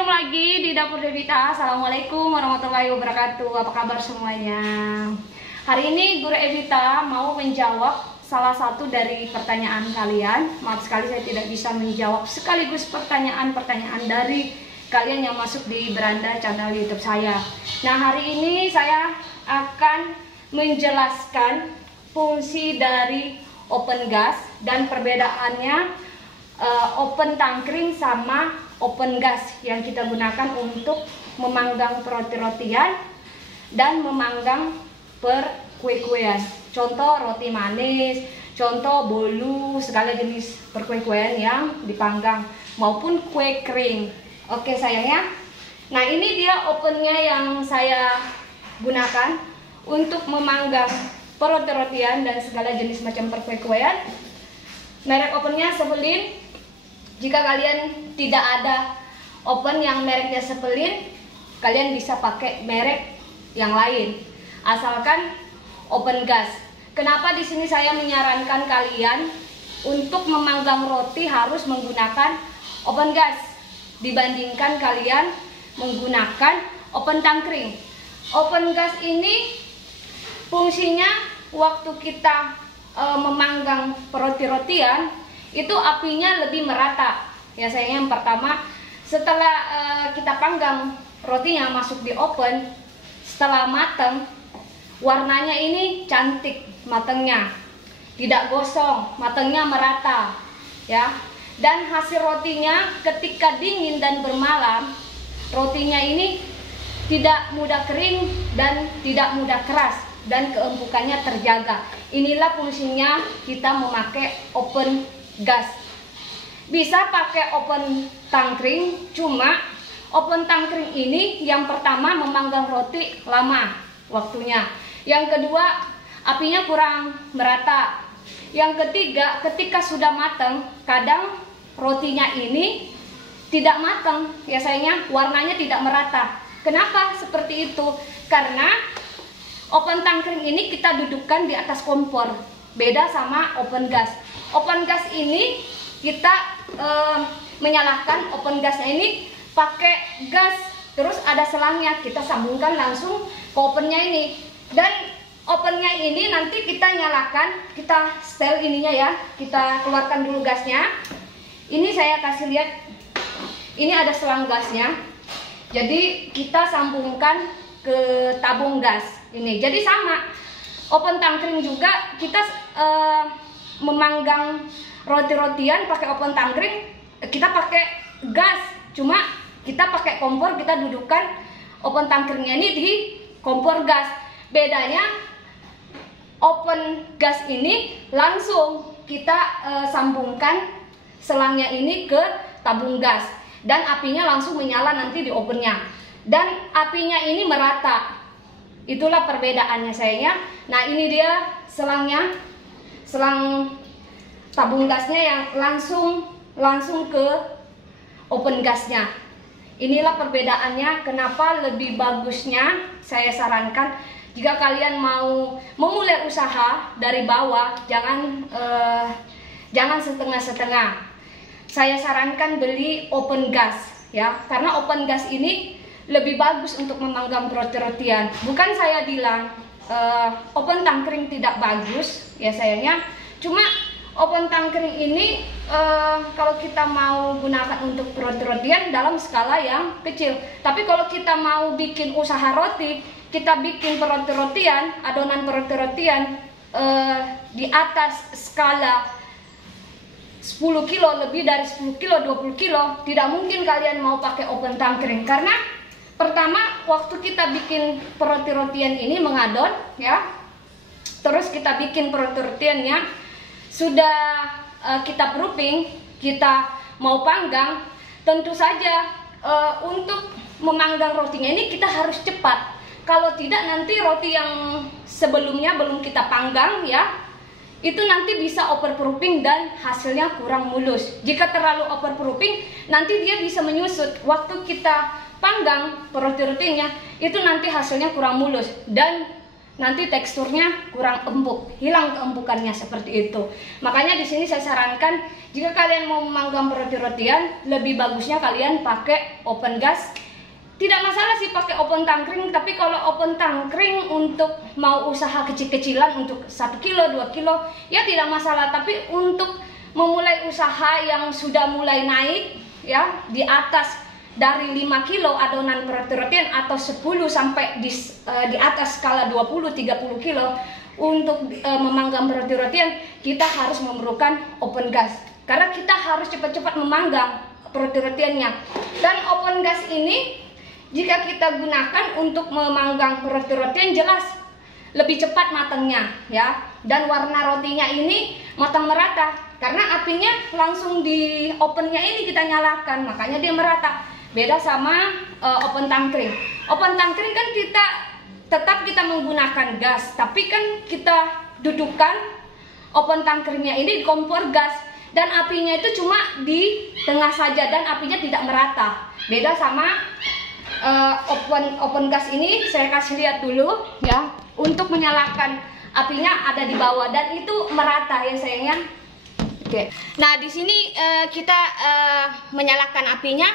ketemu lagi di Dapur Devita. Assalamualaikum warahmatullahi wabarakatuh. Apa kabar semuanya? Hari ini Guru Evita mau menjawab salah satu dari pertanyaan kalian. Maaf sekali saya tidak bisa menjawab sekaligus pertanyaan-pertanyaan dari kalian yang masuk di beranda channel YouTube saya. Nah, hari ini saya akan menjelaskan fungsi dari open gas dan perbedaannya open tangkring sama open gas yang kita gunakan untuk memanggang roti-rotian dan memanggang perkue-kuean. Contoh roti manis, contoh bolu, segala jenis perkue-kuean yang dipanggang maupun kue kering. Oke sayang ya. Nah, ini dia opennya yang saya gunakan untuk memanggang roti-rotian dan segala jenis macam perkue-kuean. Merek opennya Sebelin. Jika kalian tidak ada open yang mereknya Sebelin, kalian bisa pakai merek yang lain, asalkan open gas. Kenapa di sini saya menyarankan kalian untuk memanggang roti harus menggunakan open gas dibandingkan kalian menggunakan open tangkring. Open gas ini fungsinya waktu kita memanggang roti-rotian itu apinya lebih merata. Ya sayangnya, yang pertama setelah kita panggang rotinya masuk di open, setelah matang warnanya ini cantik matangnya, tidak gosong, matangnya merata ya. Dan hasil rotinya ketika dingin dan bermalam, rotinya ini tidak mudah kering dan tidak mudah keras dan keempukannya terjaga. Inilah fungsinya kita memakai open gas. Bisa pakai open tangkring, cuma open tangkring ini yang pertama memanggang roti lama waktunya, yang kedua apinya kurang merata, yang ketiga ketika sudah matang kadang rotinya ini tidak matang ya sayangnya, warnanya tidak merata. Kenapa seperti itu? Karena open tangkring ini kita dudukkan di atas kompor, beda sama open gas. Open gas ini kita menyalakan open gasnya ini pakai gas, terus ada selangnya, kita sambungkan langsung ke opennya ini. Dan opennya ini nanti kita nyalakan, kita setel ininya ya, kita keluarkan dulu gasnya. Ini saya kasih lihat, ini ada selang gasnya, jadi kita sambungkan ke tabung gas ini. Jadi sama open tangkring juga, kita memanggang roti-rotian pakai open tangkring, kita pakai gas, cuma kita pakai kompor, kita dudukkan open tangkringnya ini di kompor gas. Bedanya open gas ini langsung kita sambungkan selangnya ini ke tabung gas dan apinya langsung menyala nanti di ovennya, dan apinya ini merata. Itulah perbedaannya sayangnya. Nah, ini dia selangnya, selang tabung gasnya yang langsung ke open gasnya. Inilah perbedaannya. Kenapa lebih bagusnya saya sarankan jika kalian mau memulai usaha dari bawah, jangan setengah-setengah. Saya sarankan beli open gas ya, karena open gas ini lebih bagus untuk memanggang roti-rotian. Bukan saya bilang open tangkring tidak bagus ya sayangnya, cuma open tangkring ini kalau kita mau gunakan untuk roti-rotian dalam skala yang kecil. Tapi kalau kita mau bikin usaha roti, kita bikin roti-rotian, adonan roti-rotian di atas skala 10 kilo, lebih dari 10 kilo, 20 kilo, tidak mungkin kalian mau pakai open tangkring. Karena pertama, waktu kita bikin roti-rotian ini mengadon ya, terus kita bikin roti-rotiannya sudah kita proofing, kita mau panggang, tentu saja untuk memanggang rotinya ini kita harus cepat. Kalau tidak nanti roti yang sebelumnya belum kita panggang ya, itu nanti bisa overproofing dan hasilnya kurang mulus. Jika terlalu overproofing, nanti dia bisa menyusut. Waktu kita panggang roti-rotinya, itu nanti hasilnya kurang mulus dan nanti teksturnya kurang empuk, hilang keempukannya seperti itu. Makanya di sini saya sarankan jika kalian mau memanggang roti-rotian, lebih bagusnya kalian pakai open gas. Tidak masalah sih pakai open tangkring, tapi kalau open tangkring untuk mau usaha kecil-kecilan untuk 1 kilo, 2 kilo, ya tidak masalah. Tapi untuk memulai usaha yang sudah mulai naik, ya di atas dari 5 kilo adonan roti-rotian atau 10 sampai di atas skala 20-30 kilo, untuk memanggang roti-rotian kita harus memerlukan open gas. Karena kita harus cepat-cepat memanggang roti-rotiannya. Dan open gas ini jika kita gunakan untuk memanggang roti-rotian jelas lebih cepat matangnya ya, dan warna rotinya ini matang merata karena apinya langsung di opennya ini kita nyalakan, makanya dia merata. Beda sama open tangkring. Open tangkring kan kita menggunakan gas, tapi kan kita dudukkan open tangkringnya ini di kompor gas dan apinya itu cuma di tengah saja dan apinya tidak merata. Beda sama open gas ini, saya kasih lihat dulu ya, untuk menyalakan apinya ada di bawah dan itu merata ya sayangnya. Oke. Nah di sini kita menyalakan apinya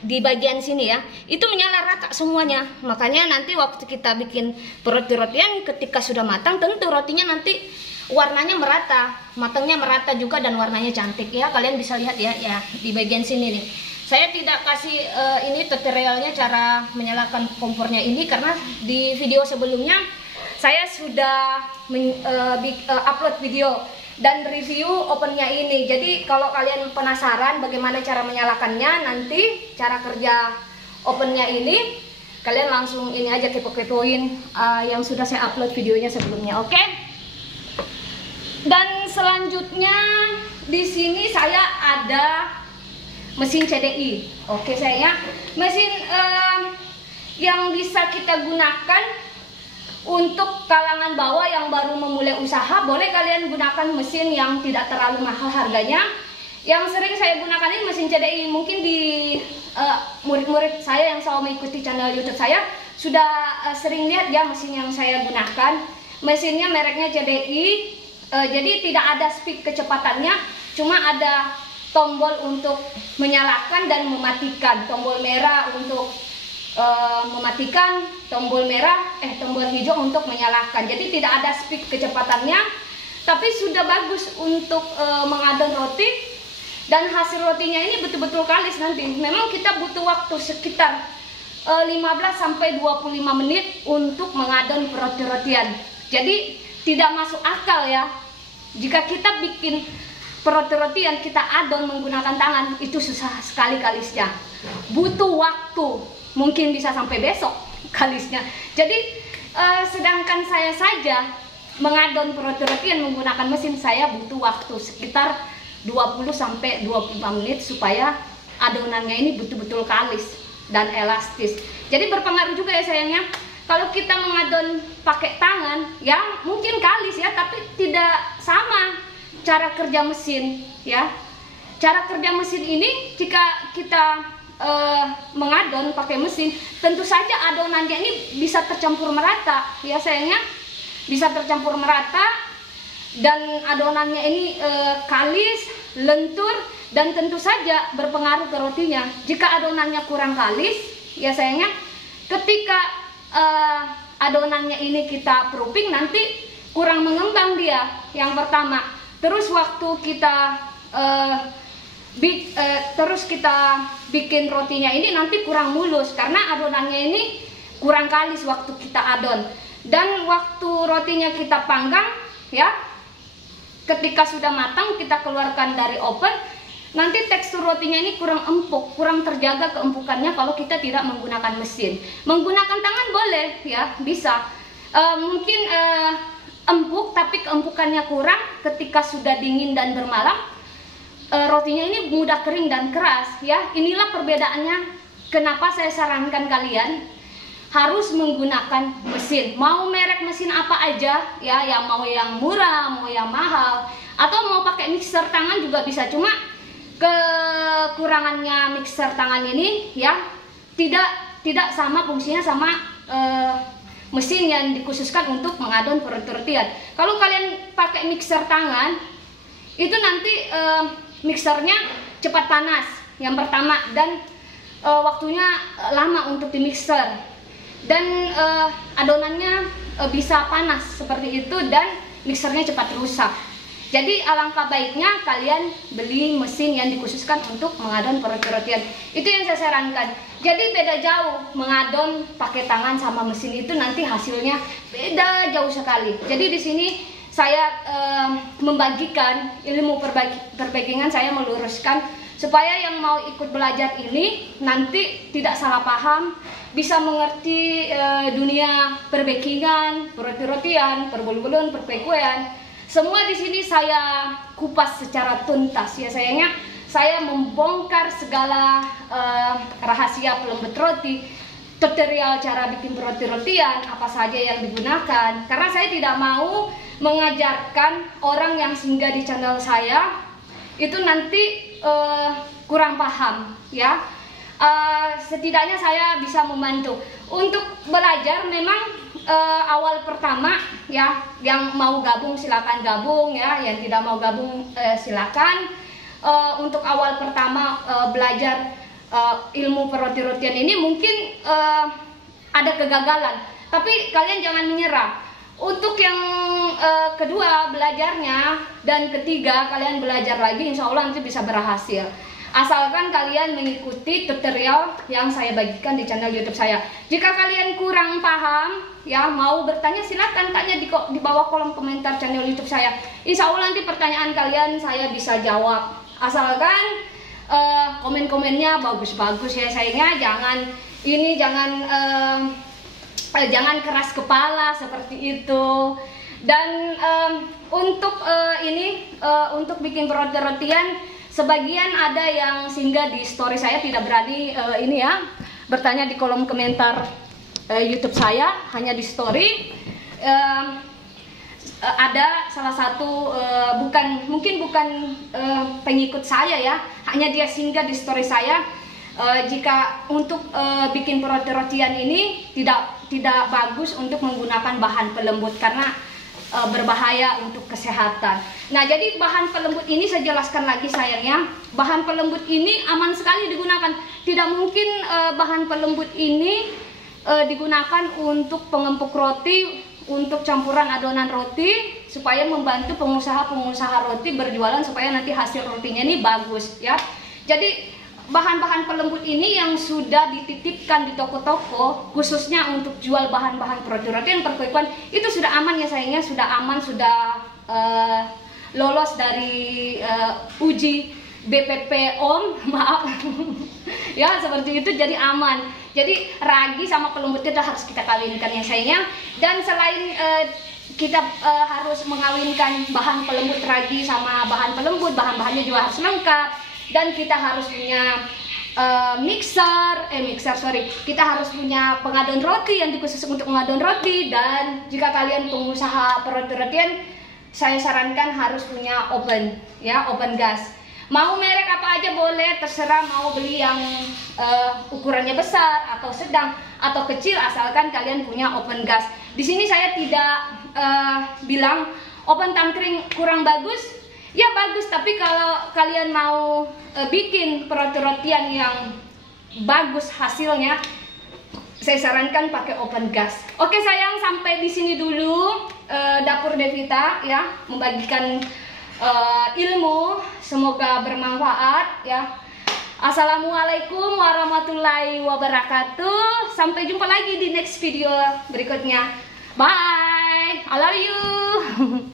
di bagian sini ya, itu menyala rata semuanya. Makanya nanti waktu kita bikin roti-rotian ketika sudah matang, tentu rotinya nanti warnanya merata, matangnya merata juga dan warnanya cantik ya. Kalian bisa lihat ya, di bagian sini nih. Saya tidak kasih ini tutorialnya cara menyalakan kompornya ini karena di video sebelumnya saya sudah upload video dan review opennya ini. Jadi kalau kalian penasaran bagaimana cara menyalakannya, nanti cara kerja opennya ini kalian langsung ini aja kepo-kepoin yang sudah saya upload videonya sebelumnya, oke? Dan selanjutnya di sini saya ada mesin CDI. Oke sayangnya, mesin yang bisa kita gunakan untuk kalangan bawah yang baru memulai usaha. Boleh kalian gunakan mesin yang tidak terlalu mahal harganya. Yang sering saya gunakan ini mesin CDI. Mungkin di murid-murid saya yang selalu mengikuti channel YouTube saya sudah sering lihat ya mesin yang saya gunakan. Mesinnya mereknya CDI. Jadi tidak ada speed kecepatannya, cuma ada tombol untuk menyalakan dan mematikan, tombol merah untuk mematikan, tombol hijau untuk menyalakan. Jadi tidak ada speed kecepatannya, tapi sudah bagus untuk mengadon roti dan hasil rotinya ini betul-betul kalis nanti. Memang kita butuh waktu sekitar 15 sampai 25 menit untuk mengadon roti-rotian. Jadi tidak masuk akal ya jika kita bikin roti-rotian kita adon menggunakan tangan, itu susah sekali kalisnya, butuh waktu, mungkin bisa sampai besok kalisnya. Jadi sedangkan saya saja mengadon roti-rotian menggunakan mesin, saya butuh waktu sekitar 20 sampai 25 menit supaya adonannya ini betul-betul kalis dan elastis. Jadi berpengaruh juga ya sayangnya. Kalau kita mengadon pakai tangan ya mungkin kalis ya, tapi tidak sama cara kerja mesin ya. Cara kerja mesin ini jika kita mengadon pakai mesin, tentu saja adonannya ini bisa tercampur merata ya sayangnya, bisa tercampur merata dan adonannya ini kalis, lentur, dan tentu saja berpengaruh ke rotinya. Jika adonannya kurang kalis ya sayangnya, ketika adonannya ini kita proofing nanti kurang mengembang dia, yang pertama. Terus waktu kita bikin rotinya ini nanti kurang mulus karena adonannya ini kurang kalis waktu kita adon. Dan waktu rotinya kita panggang ya, ketika sudah matang kita keluarkan dari oven, nanti tekstur rotinya ini kurang empuk, kurang terjaga keempukannya kalau kita tidak menggunakan mesin. Menggunakan tangan boleh ya, bisa. Mungkin empuk tapi keempukannya kurang. Ketika sudah dingin dan bermalam, rotinya ini mudah kering dan keras ya. Inilah perbedaannya kenapa saya sarankan kalian harus menggunakan mesin. Mau merek mesin apa aja ya, yang mau yang murah, mau yang mahal, atau mau pakai mixer tangan juga bisa. Cuma kekurangannya mixer tangan ini ya tidak sama fungsinya sama mesin yang dikhususkan untuk mengadon roti-rotian. Kalau kalian pakai mixer tangan, itu nanti mixernya cepat panas yang pertama, dan waktunya lama untuk di mixer, dan adonannya bisa panas seperti itu, dan mixernya cepat rusak. Jadi alangkah baiknya kalian beli mesin yang dikhususkan untuk mengadon roti-rotian. Itu yang saya sarankan. Jadi beda jauh mengadon pakai tangan sama mesin itu, nanti hasilnya beda jauh sekali. Jadi di sini saya membagikan ilmu perbagingan, saya meluruskan supaya yang mau ikut belajar ini nanti tidak salah paham, bisa mengerti dunia perbakingan, roti-rotian, perbulu-bulun, perkuean. Semua di sini saya kupas secara tuntas ya sayangnya. Saya membongkar segala rahasia pelembut roti, tutorial cara bikin roti-rotian, apa saja yang digunakan. Karena saya tidak mau mengajarkan orang yang singgah di channel saya itu nanti kurang paham ya. Setidaknya saya bisa membantu untuk belajar. Memang awal pertama ya, yang mau gabung silakan gabung ya, yang tidak mau gabung silakan. Untuk awal pertama belajar ilmu perroti-rotian ini mungkin ada kegagalan, tapi kalian jangan menyerah. Untuk yang kedua belajarnya dan ketiga kalian belajar lagi, insya Allah nanti bisa berhasil. Asalkan kalian mengikuti tutorial yang saya bagikan di channel YouTube saya. Jika kalian kurang paham, ya mau bertanya silakan tanya di bawah kolom komentar channel YouTube saya. Insya Allah nanti pertanyaan kalian saya bisa jawab. Asalkan komen-komennya bagus-bagus ya sayangnya. Jangan keras kepala seperti itu. Dan untuk untuk bikin roti-rotian, sebagian ada yang singgah di story saya tidak berani bertanya di kolom komentar YouTube saya, hanya di story. Ada salah satu mungkin bukan pengikut saya ya, hanya dia singgah di story saya. Jika untuk bikin roti-rotian ini tidak bagus untuk menggunakan bahan pelembut karena berbahaya untuk kesehatan. Nah, jadi bahan pelembut ini saya jelaskan lagi sayangnya. Bahan pelembut ini aman sekali digunakan. Tidak mungkin bahan pelembut ini digunakan untuk pengempuk roti, untuk campuran adonan roti, supaya membantu pengusaha-pengusaha roti berjualan supaya nanti hasil rotinya ini bagus ya. Jadi bahan-bahan pelembut ini yang sudah dititipkan di toko-toko khususnya untuk jual bahan-bahan roti-rotian perkuekuan itu sudah aman ya sayangnya, sudah aman, sudah lolos dari uji BPOM, maaf ya seperti itu, jadi aman. Jadi ragi sama pelembut itu harus kita kawinkan ya sayangnya. Dan selain kita harus mengawinkan bahan pelembut ragi sama bahan pelembut, bahan-bahannya juga harus lengkap. Dan kita harus punya kita harus punya pengadon roti yang dikhusus untuk mengadon roti. Dan jika kalian pengusaha roti-rotian, saya sarankan harus punya oven ya, oven gas. Mau merek apa aja boleh, terserah. Mau beli yang ukurannya besar atau sedang atau kecil, asalkan kalian punya oven gas. Di sini saya tidak bilang oven tangkring kurang bagus. Ya bagus, tapi kalau kalian mau bikin roti-rotian yang bagus hasilnya, saya sarankan pakai oven gas. Oke sayang, sampai di sini dulu Dapur Devita ya, membagikan ilmu, semoga bermanfaat ya. Assalamualaikum warahmatullahi wabarakatuh. Sampai jumpa lagi di next video berikutnya. Bye, I love you.